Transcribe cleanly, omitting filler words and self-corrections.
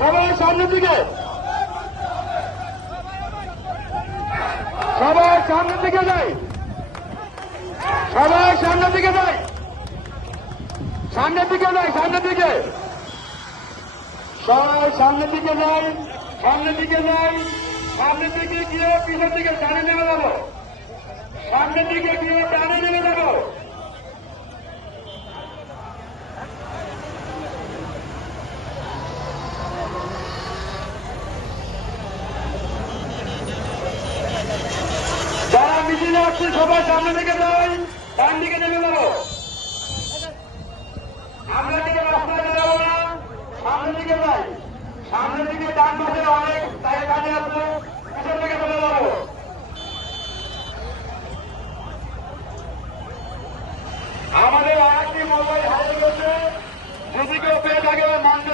সবাই সামনের দিকে, সবাই সামনের দিকে যাই, সবাই সামনের দিকে যাই, সামনের দিকে যাই, সামনের দিকে, সবাই সামনের দিকে যাই, সামনের দিকে যাই, সামনের দিকে গিয়ে পিছন দিকে টানে নেমে যাবো, সামনের দিকে গিয়ে টানে নেমে যাবো। যারা মিছিলে আসছে সবাই সামনে দিকে যাই, ডান দিকে নেমে যাবো। আমরা দিকে রাস্তায় বেরোবো না, সামনের দিকে যাই, সামনের দিকে ডান পাশে অনেক তাই কাজে আসছে, পিছন দিকে চলে যাবো। আমাদের আরেকটি মোবাইল হারিয়ে গেছে, যদি কেউ পেয়ে থাকে মানতে